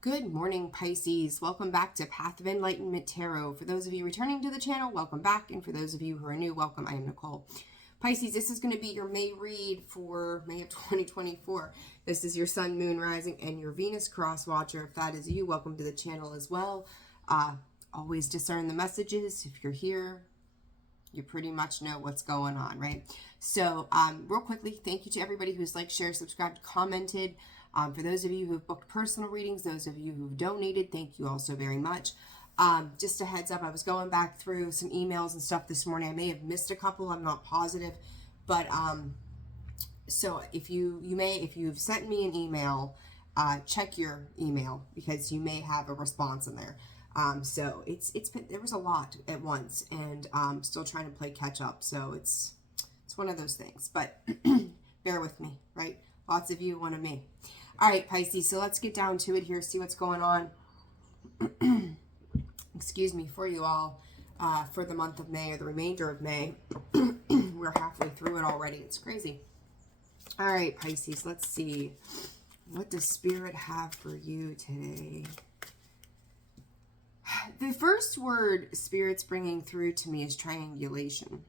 Good morning, Pisces. Welcome back to Path of Enlightenment Tarot. For those of you returning to the channel, welcome back. And for those of you who are new, welcome. I am Nicole. Pisces, this is going to be your May read for May of 2024. This is your Sun, Moon, Rising, and your Venus cross watcher. If that is you, welcome to the channel as well. Always discern the messages. If you're here, you pretty much know what's going on, right? So real quickly, thank you to everybody who's liked, shared, subscribed, commented. For those of you who've booked personal readings, those of you who've donated, thank you all so very much. Just a heads up, I was going back through some emails and stuff this morning. I may have missed a couple, I'm not positive, but so if you've sent me an email, check your email because you may have a response in there. So there was a lot at once, and still trying to play catch up. So it's one of those things, but bear with me, right? Lots of you, one of me. All right, Pisces, so let's get down to it here, see what's going on. Excuse me, for you all, for the month of May, or the remainder of May. We're halfway through it already. It's crazy. All right, Pisces, let's see. What does Spirit have for you today? The first word Spirit's bringing through to me is triangulation.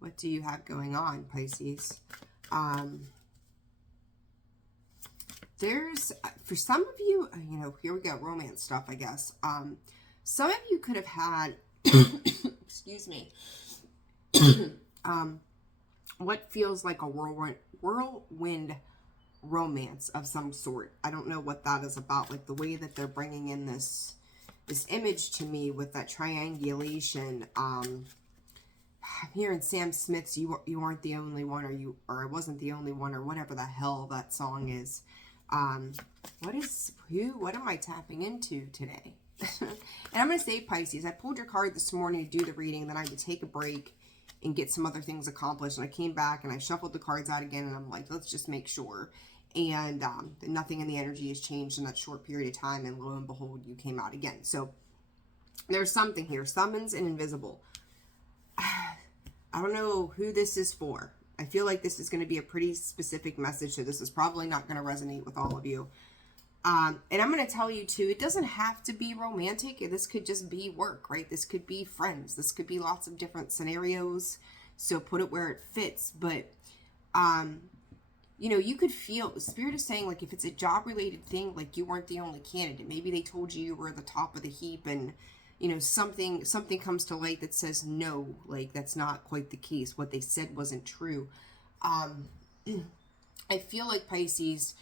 What do you have going on, Pisces? There's, for some of you, here we go, romance stuff, I guess. Some of you could have had, excuse me, what feels like a whirlwind romance of some sort. I don't know what that is about, like the way that they're bringing in this image to me with that triangulation. I'm hearing Sam Smith's "You Aren't the Only One," or I wasn't the only one, or whatever the hell that song is. What am I tapping into today? And I'm going to say, Pisces, I pulled your card this morning to do the reading, then I had to take a break and get some other things accomplished. And I came back and I shuffled the cards out again, and I'm like, let's just make sure. And nothing in the energy has changed in that short period of time. And lo and behold, you came out again. So there's something here. Summons and invisible. I don't know who this is for. I feel like this is going to be a pretty specific message, so this is probably not going to resonate with all of you. And I'm going to tell you, too, it doesn't have to be romantic. This could just be work, right? This could be friends. This could be lots of different scenarios, so put it where it fits. But, you could feel, Spirit is saying, like, if it's a job-related thing, like you weren't the only candidate. Maybe they told you were the top of the heap, and something comes to light that says no, like that's not quite the case. What they said wasn't true. I feel like, Pisces,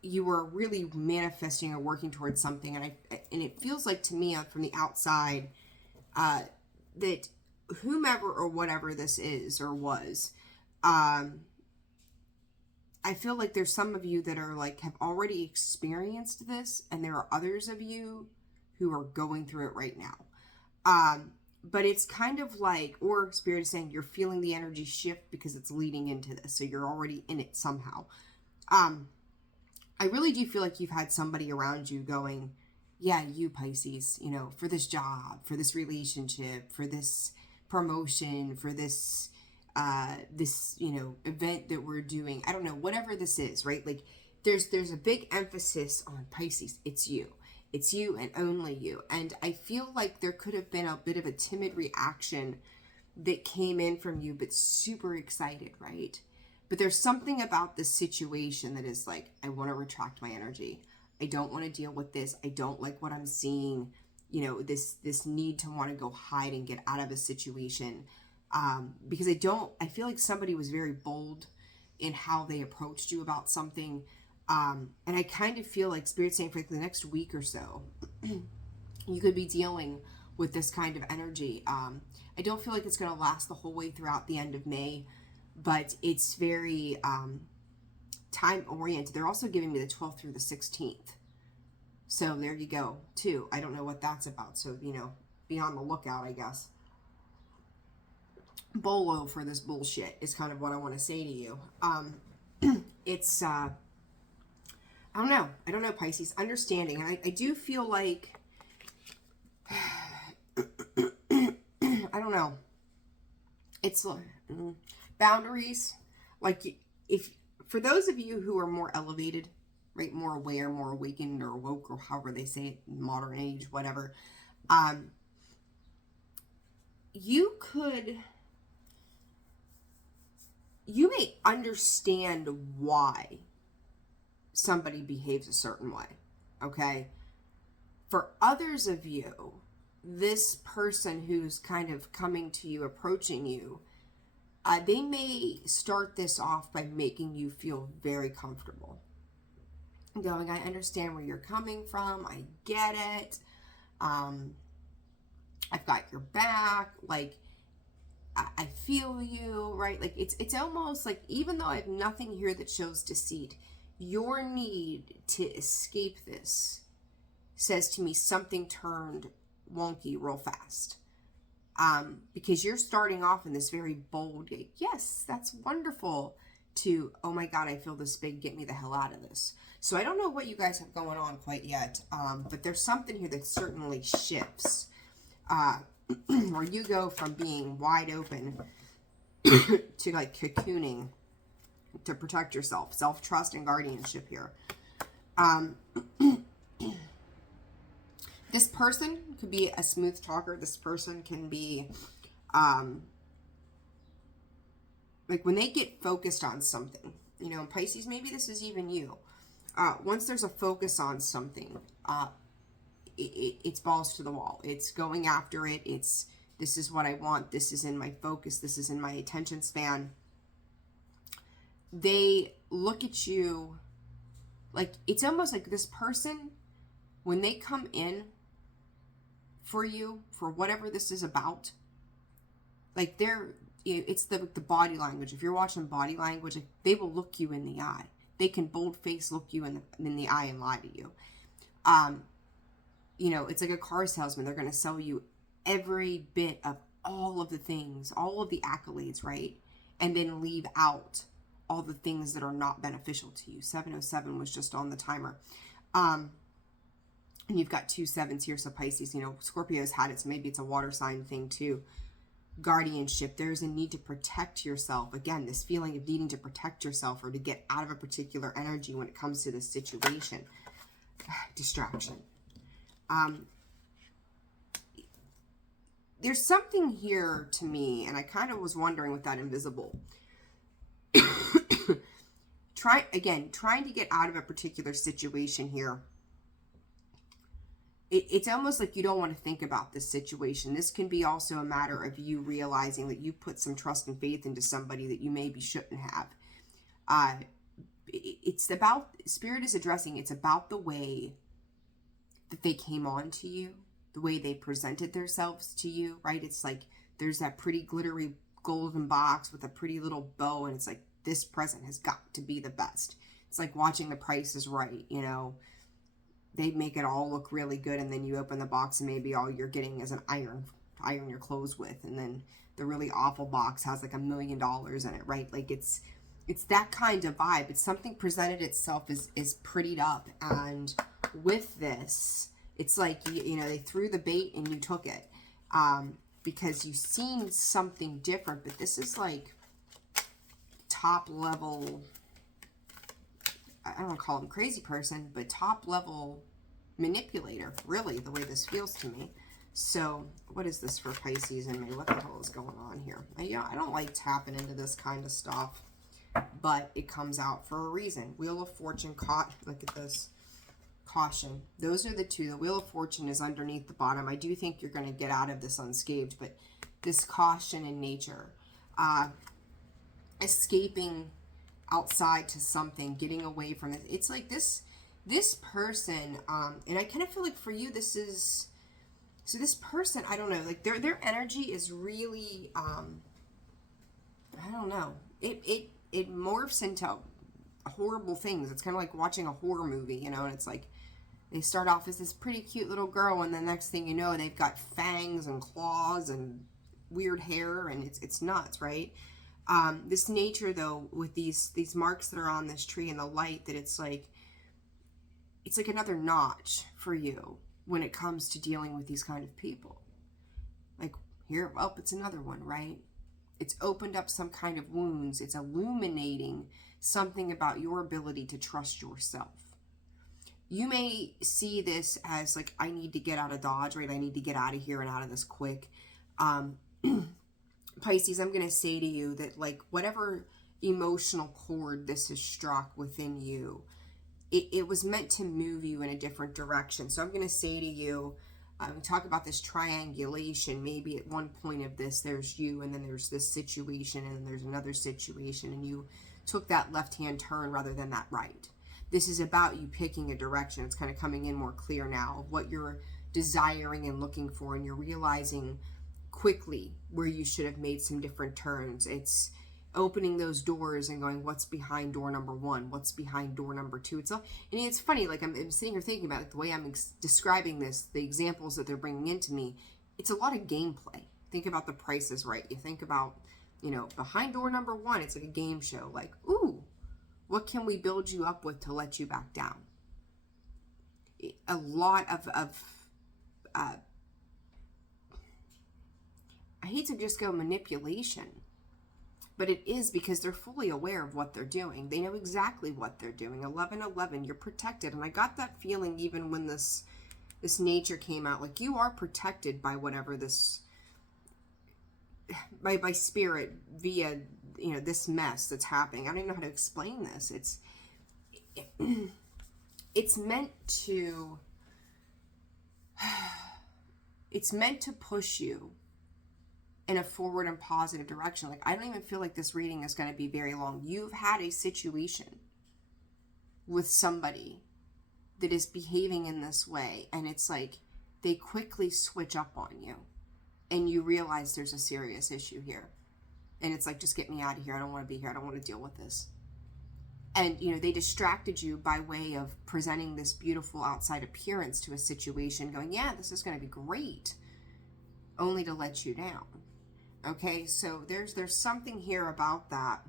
you were really manifesting or working towards something, and it feels like to me from the outside that whomever or whatever this is or was, I feel like there's some of you that are like have already experienced this, and there are others of you who are going through it right now. But it's kind of like, or Spirit is saying you're feeling the energy shift because it's leading into this. So you're already in it somehow. I really do feel like you've had somebody around you going, yeah, you Pisces, for this job, for this relationship, for this promotion, for this, event that we're doing. I don't know, whatever this is, right? Like there's a big emphasis on Pisces. It's you. It's you and only you. And I feel like there could have been a bit of a timid reaction that came in from you, but super excited, right? But there's something about this situation that is like, I want to retract my energy. I don't want to deal with this. I don't like what I'm seeing. This need to want to go hide and get out of a situation. Because I feel like somebody was very bold in how they approached you about something. And I kind of feel like Spirit's saying for the next week or so, you could be dealing with this kind of energy. I don't feel like it's going to last the whole way throughout the end of May, but it's very time oriented. They're also giving me the 12th through the 16th. So there you go, too. I don't know what that's about. So, be on the lookout, I guess. Bolo for this bullshit is kind of what I want to say to you. It's, I don't know, Pisces, understanding. And I do feel like, I don't know. It's boundaries. Like, if for those of you who are more elevated right? More aware, more awakened or awoke, or however they say it in modern age, whatever. You may understand why somebody behaves a certain way, okay? For others of you, this person who's kind of coming to you, approaching you, they may start this off by making you feel very comfortable. Going, I understand where you're coming from. I get it. I've got your back. Like, I feel you, right? Like, it's almost like, even though I have nothing here that shows deceit, your need to escape this says to me something turned wonky real fast. Because you're starting off in this very bold, yes, that's wonderful, to, oh my God, I feel this big, get me the hell out of this. So I don't know what you guys have going on quite yet, but there's something here that certainly shifts. Where you go from being wide open to like cocooning to protect yourself, self-trust and guardianship here. This person could be a smooth talker. This person can be, like when they get focused on something, you know, Pisces, maybe this is even you. Once there's a focus on something, it's balls to the wall. It's going after it. It's, this is what I want. This is in my focus. This is in my attention span. They look at you like, it's almost like this person, when they come in for you, for whatever this is about, like it's the body language. If you're watching body language, like, they will look you in the eye. They can bold face look you in the eye and lie to you. You know, it's like a car salesman. They're going to sell you every bit of all of the things, all of the accolades, right? And then leave out all the things that are not beneficial to you. 707 was just on the timer. And you've got 2 7s here. So Pisces, you know, Scorpio's had it. So maybe it's a water sign thing too. Guardianship. There's a need to protect yourself. Again, this feeling of needing to protect yourself or to get out of a particular energy when it comes to this situation. Distraction. There's something here to me, and I kind of was wondering with that invisible. Trying to get out of a particular situation here. It's almost like you don't want to think about this situation. This can be also a matter of you realizing that you put some trust and faith into somebody that you maybe shouldn't have. It's about, Spirit is addressing, it's about the way that they came on to you, the way they presented themselves to you, right? It's like there's that pretty glittery golden box with a pretty little bow, and it's like, this present has got to be the best. It's like watching The Price is Right, you know. They make it all look really good, and then you open the box and maybe all you're getting is an iron to iron your clothes with, and then the really awful box has like $1 million in it, right? Like it's that kind of vibe. It's something presented itself is prettied up, and with this, it's like, you know, they threw the bait and you took it, because you've seen something different. But this is like top level, I don't want to call him crazy person, but top level manipulator, really, the way this feels to me. So what is this for Pisces and me? What the hell is going on here? I don't like tapping into this kind of stuff, but it comes out for a reason. Wheel of Fortune, look at this. Caution. Those are the two. The Wheel of Fortune is underneath the bottom. I do think you're going to get out of this unscathed, but this caution in nature, escaping outside to something, getting away from it. It's like this person, and I kind of feel like for you, this is, so this person, I don't know, like their energy is really, I don't know, it morphs into horrible things. It's kind of like watching a horror movie, you know, and it's like, they start off as this pretty cute little girl, and the next thing you know, they've got fangs and claws and weird hair, and it's nuts, right? This nature, though, with these marks that are on this tree and the light, that it's like another notch for you when it comes to dealing with these kind of people. Like, here, well, it's another one, right? It's opened up some kind of wounds. It's illuminating something about your ability to trust yourself. You may see this as like, I need to get out of Dodge, right? I need to get out of here and out of this quick. Pisces, I'm going to say to you that like whatever emotional chord this has struck within you, it was meant to move you in a different direction. So I'm going to say to you, talk about this triangulation. Maybe at one point of this, there's you, and then there's this situation, and then there's another situation, and you took that left-hand turn rather than that right. This is about you picking a direction. It's kind of coming in more clear now of what you're desiring and looking for, and you're realizing quickly where you should have made some different turns. It's opening those doors and going, what's behind door number 1? What's behind door number 2? It's funny, like I'm sitting here thinking about it, the way I'm describing this, the examples that they're bringing into me, it's a lot of gameplay. Think about The Price is Right. You think about, behind door number 1, it's like a game show. Like, ooh, what can we build you up with to let you back down? A lot of I hate to just go manipulation, but it is because they're fully aware of what they're doing. They know exactly what they're doing. 1111, you're protected. And I got that feeling even when this nature came out, like you are protected by whatever this, by spirit via, this mess that's happening. I don't even know how to explain this. It's meant to push you in a forward and positive direction. Like, I don't even feel like this reading is going to be very long. You've had a situation with somebody that is behaving in this way, and it's like they quickly switch up on you, and you realize there's a serious issue here. And it's like, just get me out of here. I don't want to be here. I don't want to deal with this. And, they distracted you by way of presenting this beautiful outside appearance to a situation, going, yeah, this is going to be great, only to let you down. Okay, so there's something here about that.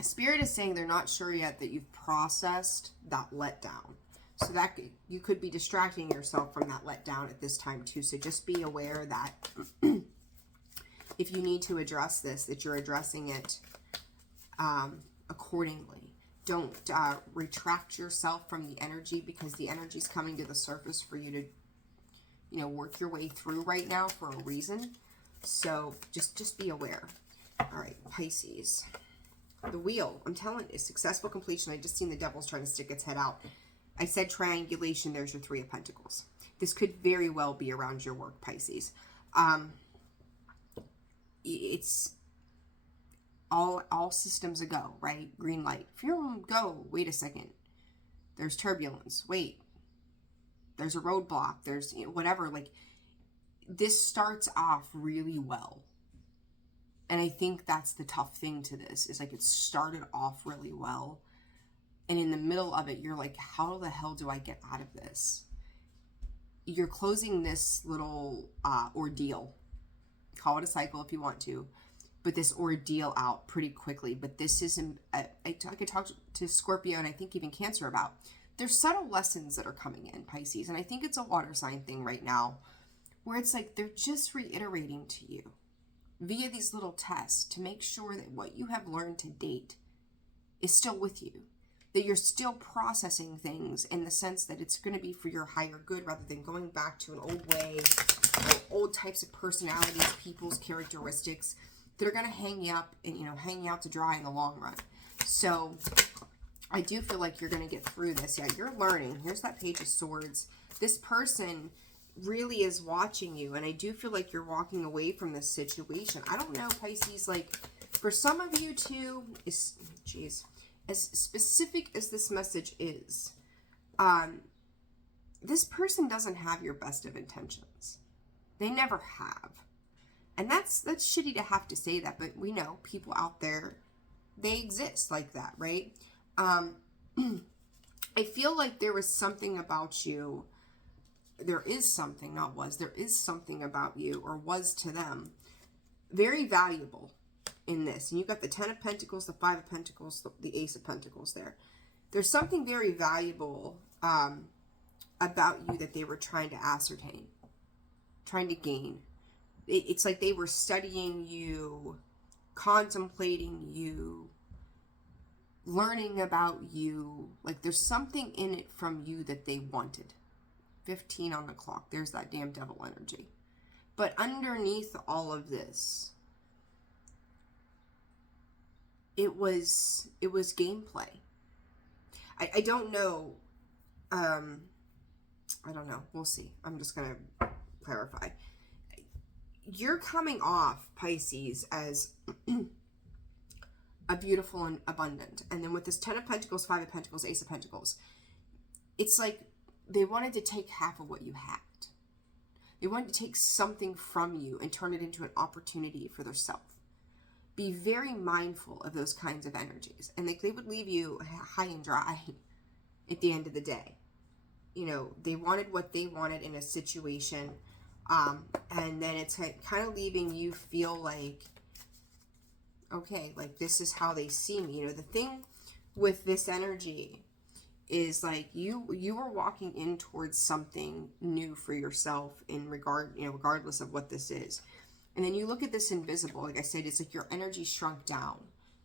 Spirit is saying they're not sure yet that you've processed that letdown. So that you could be distracting yourself from that letdown at this time too. So just be aware that if you need to address this, that you're addressing it accordingly. Don't retract yourself from the energy, because the energy is coming to the surface for you to work your way through right now for a reason. So just be aware. All right, Pisces. The Wheel, I'm telling you, successful completion. I just seen the Devil's trying to stick its head out. I said triangulation, there's your 3 of Pentacles. This could very well be around your work, Pisces. It's all systems a go, right? Green light. Go. Wait a second. There's turbulence. Wait. There's a roadblock. There's whatever. Like, this starts off really well. And I think that's the tough thing to this, is like it started off really well. And in the middle of it, you're like, how the hell do I get out of this? You're closing this little ordeal. Call it a cycle if you want to. But this ordeal out pretty quickly. But this is, I could talk to Scorpio and I think even Cancer about. There's subtle lessons that are coming in, Pisces. And I think it's a water sign thing right now, where it's like they're just reiterating to you via these little tests to make sure that what you have learned to date is still with you. That you're still processing things in the sense that it's going to be for your higher good, rather than going back to an old way, or old types of personalities, people's characteristics that are going to hang you up and, hang you out to dry in the long run. So I do feel like you're going to get through this. Yeah, you're learning. Here's that Page of Swords. This person really is watching you, and I do feel like you're walking away from this situation. I don't know, Pisces, like, for some of you too, as specific as this message is, this person doesn't have your best of intentions. They never have. And that's shitty to have to say that, but we know people out there, they exist like that, right? I feel like there was something about you. There is something, there is something about you, or was to them, very valuable in this. And you got the 10 of Pentacles, the 5 of Pentacles, the Ace of Pentacles there. There's something very valuable about you that they were trying to ascertain, trying to gain. It's like they were studying you, contemplating you, learning about you. Like there's something in it from you that they wanted. 15 on the clock. There's that damn devil energy. But underneath all of this, it was gameplay. I don't know. I don't know. We'll see. I'm just going to clarify. You're coming off, Pisces, as a beautiful and abundant. And then with this 10 of Pentacles, 5 of Pentacles, Ace of Pentacles, it's like they wanted to take half of what you had. They wanted to take something from you and turn it into an opportunity for their self. Be very mindful of those kinds of energies. And they would leave you high and dry at the end of the day. You know, they wanted what they wanted in a situation. And then it's kind of leaving you feel like, okay, like this is how they see me. You know, the thing with this energy is like you are walking in towards something new for yourself in regard, you know, regardless of what this is. And then you look at this invisible, like I said, it's like your energy shrunk down.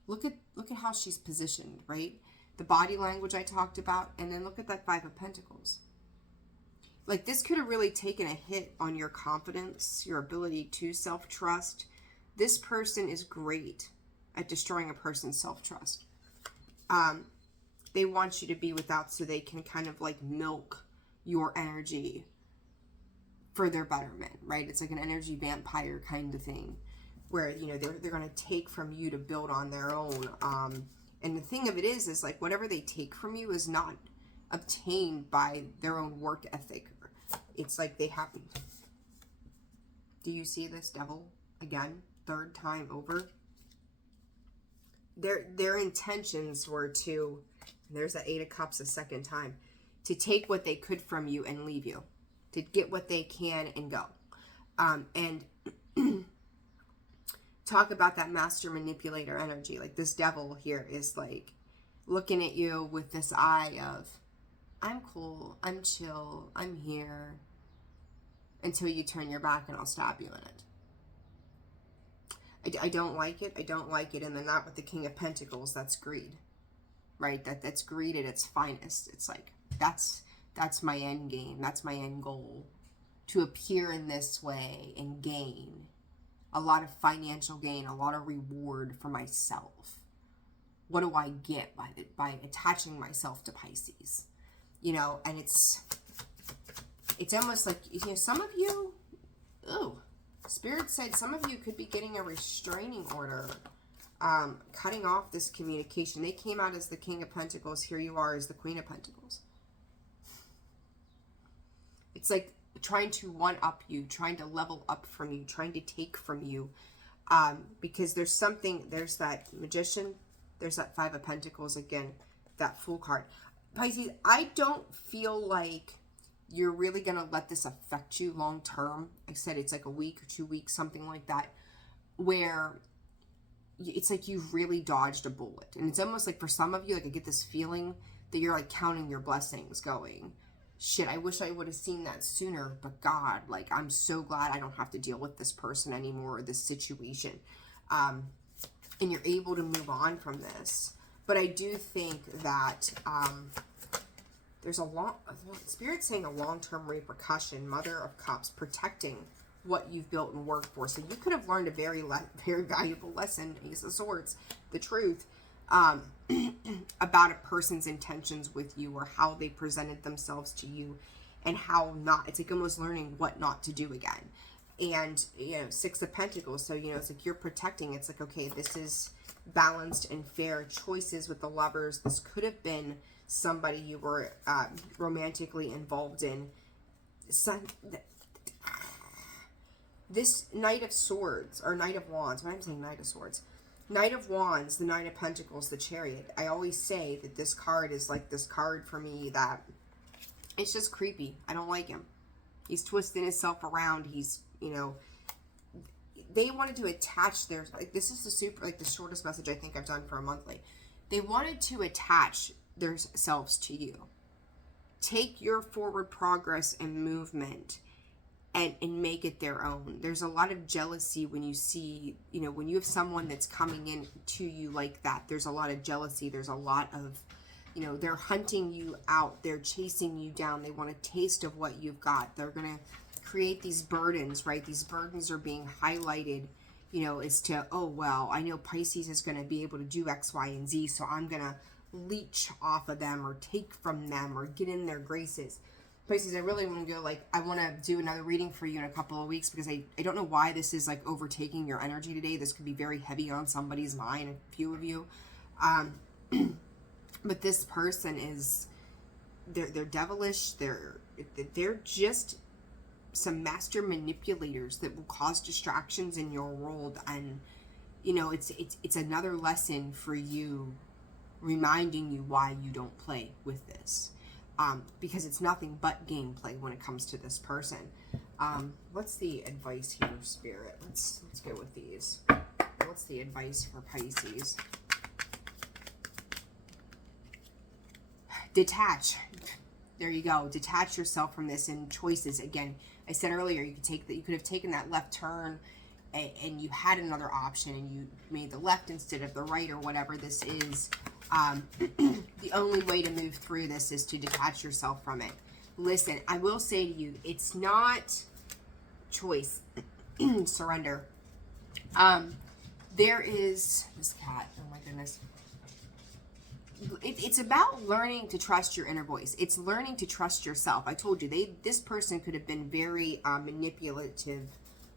Look at how she's positioned, right? The body language I talked about, and then look at that 5 of Pentacles. Like this could have really taken a hit on your confidence, your ability to self-trust. This person is great at destroying a person's self-trust. They want you to be without so they can kind of like milk your energy for their betterment, right? It's like an energy vampire kind of thing where, you know, they're going to take from you to build on their own. And the thing of it is like whatever they take from you is not obtained by their own work ethic. It's like they have. Do you see this devil again? Third time over. Their intentions were to, there's that 8 of Cups a second time, to take what they could from you and leave you, to get what they can and go. And talk about that master manipulator energy. Like this devil here is like looking at you with this eye of, I'm cool, I'm chill, I'm here, until you turn your back and I'll stab you in it. I don't like it. I don't like it. And then not with the King of Pentacles. That's greed, right? That's greed at its finest. It's like, that's my end game. That's my end goal, to appear in this way and gain a lot of financial gain, a lot of reward for myself. What do I get by attaching myself to Pisces? You know, and it's almost like, you know, some of you, Spirit said some of you could be getting a restraining order, cutting off this communication. They came out as the King of Pentacles. Here you are as the Queen of Pentacles. It's like trying to one-up you, trying to level up from you, trying to take from you. Because there's that Magician, there's that 5 of Pentacles again, that Fool card. Pisces, I don't feel like you're really going to let this affect you long term. I said it's like a week or 2 weeks, something like that, where it's like you've really dodged a bullet. And it's almost like for some of you, like I get this feeling that you're like counting your blessings going, shit, I wish I would have seen that sooner, but God, like I'm so glad I don't have to deal with this person anymore, or this situation. And you're able to move on from this. But I do think that there's Spirit's saying a long-term repercussion, Mother of Cups, protecting what you've built and worked for. So you could have learned a very valuable lesson, Ace of Swords, the truth, about a person's intentions with you, or how they presented themselves to you, and how not. It's like almost learning what not to do again. And, you know, 6 of Pentacles. So, you know, it's like you're protecting. It's like, okay, this is balanced and fair choices with the Lovers. This could have been somebody you were romantically involved in. This Knight of Swords, or Knight of Wands, why am I saying Knight of Swords? Knight of Wands, the Knight of Pentacles, the Chariot. I always say that this card is like this card for me that it's just creepy. I don't like him. He's twisting himself around. He's, you know, they wanted to attach their, like, this is the shortest message I think I've done for a monthly. They wanted to attach themselves to you. Take your forward progress and movement and make it their own. There's a lot of jealousy when you see, when you have someone that's coming in to you like that. There's a lot of jealousy. There's a lot of, they're hunting you out. They're chasing you down. They want a taste of what you've got. They're going to create these burdens, right? These burdens are being highlighted, as to, oh, well, I know Pisces is going to be able to do X, Y, and Z, so I'm going to leech off of them or take from them or get in their graces. Pisces, I really want to go, I want to do another reading for you in a couple of weeks, because I don't know why this is overtaking your energy today. This could be very heavy on somebody's mind, a few of you. But this person is, they're devilish. They're just some master manipulators that will cause distractions in your world. And, it's another lesson for you, reminding you why you don't play with this. Because it's nothing but gameplay when it comes to this person. What's the advice here, Spirit? Let's go with these. What's the advice for Pisces? Detach. There you go. Detach yourself from this. And choices. Again, I said earlier, you could have taken that left turn and you had another option and you made the left instead of the right, or whatever this is. The only way to move through this is to detach yourself from it. Listen, I will say to you, it's not choice. Surrender. There is this cat. Oh my goodness. It's about learning to trust your inner voice. It's learning to trust yourself. I told you, this person could have been very manipulative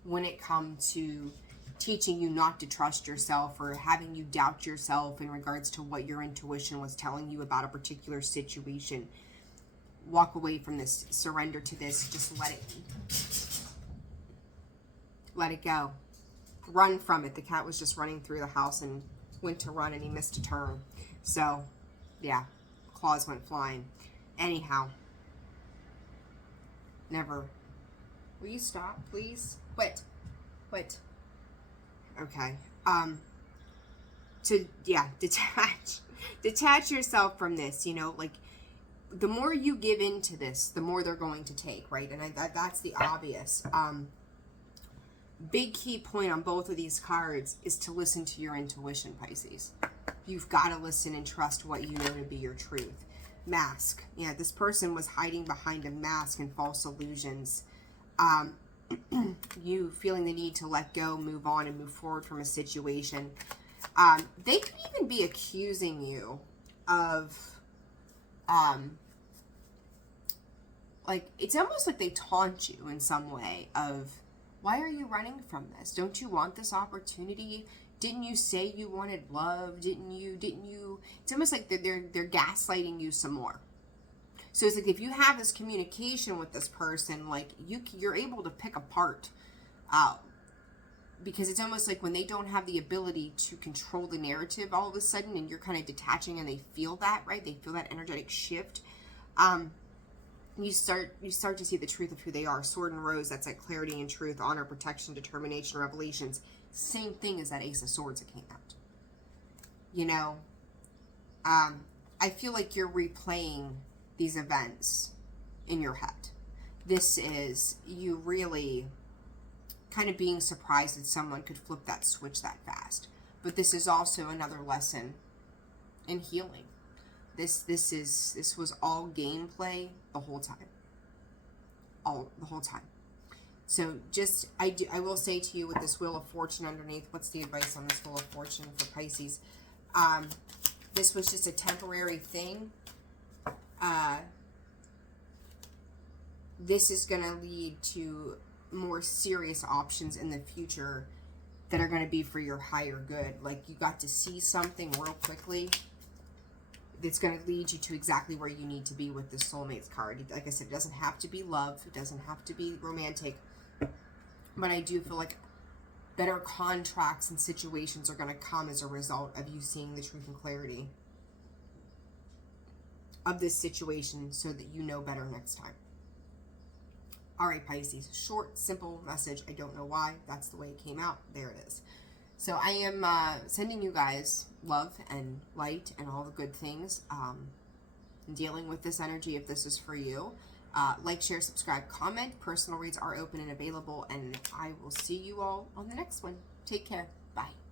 when it comes to teaching you not to trust yourself, or having you doubt yourself in regards to what your intuition was telling you about a particular situation. Walk away from this. Surrender to this. Just let it go. Run from it. The cat was just running through the house and went to run and he missed a turn. So, yeah, claws went flying. Anyhow, never. Will you stop, please? Quit. Okay. Detach yourself from this. The more you give into this, the more they're going to take, right? And that's the obvious. Big key point on both of these cards is to listen to your intuition, Pisces. You've got to listen and trust what you know to be your truth. Mask. Yeah, this person was hiding behind a mask and false illusions. You feeling the need to let go, move on, and move forward from a situation. They could even be accusing you of, it's almost like they taunt you in some way of, why are you running from this? Don't you want this opportunity? Didn't you say you wanted love? Didn't you? It's almost like they're gaslighting you some more. So it's like, if you have this communication with this person, you're able to pick apart, because it's almost like when they don't have the ability to control the narrative all of a sudden, and you're kind of detaching, and they feel that, right? They feel that energetic shift. You start to see the truth of who they are. Sword and Rose, that's like clarity and truth, honor, protection, determination, revelations. Same thing as that Ace of Swords that came out. I feel like you're replaying these events in your head. This is you really kind of being surprised that someone could flip that switch that fast. But this is also another lesson in healing. This was all gameplay the whole time. The whole time. So I will say to you, with this Wheel of Fortune underneath, what's the advice on this Wheel of Fortune for Pisces? This was just a temporary thing. This is going to lead to more serious options in the future that are going to be for your higher good. Like, you got to see something real quickly that's going to lead you to exactly where you need to be with the soulmates card. Like I said, it doesn't have to be love. It doesn't have to be romantic. But I do feel like better contracts and situations are going to come as a result of you seeing the truth and clarity of this situation, so that you know better next time. All right, Pisces. Short, simple message. I don't know why. That's the way it came out. There it is. So I am sending you guys love and light and all the good things, dealing with this energy if this is for you. Like, share, subscribe, comment. Personal reads are open and available, and I will see you all on the next one. Take care. Bye.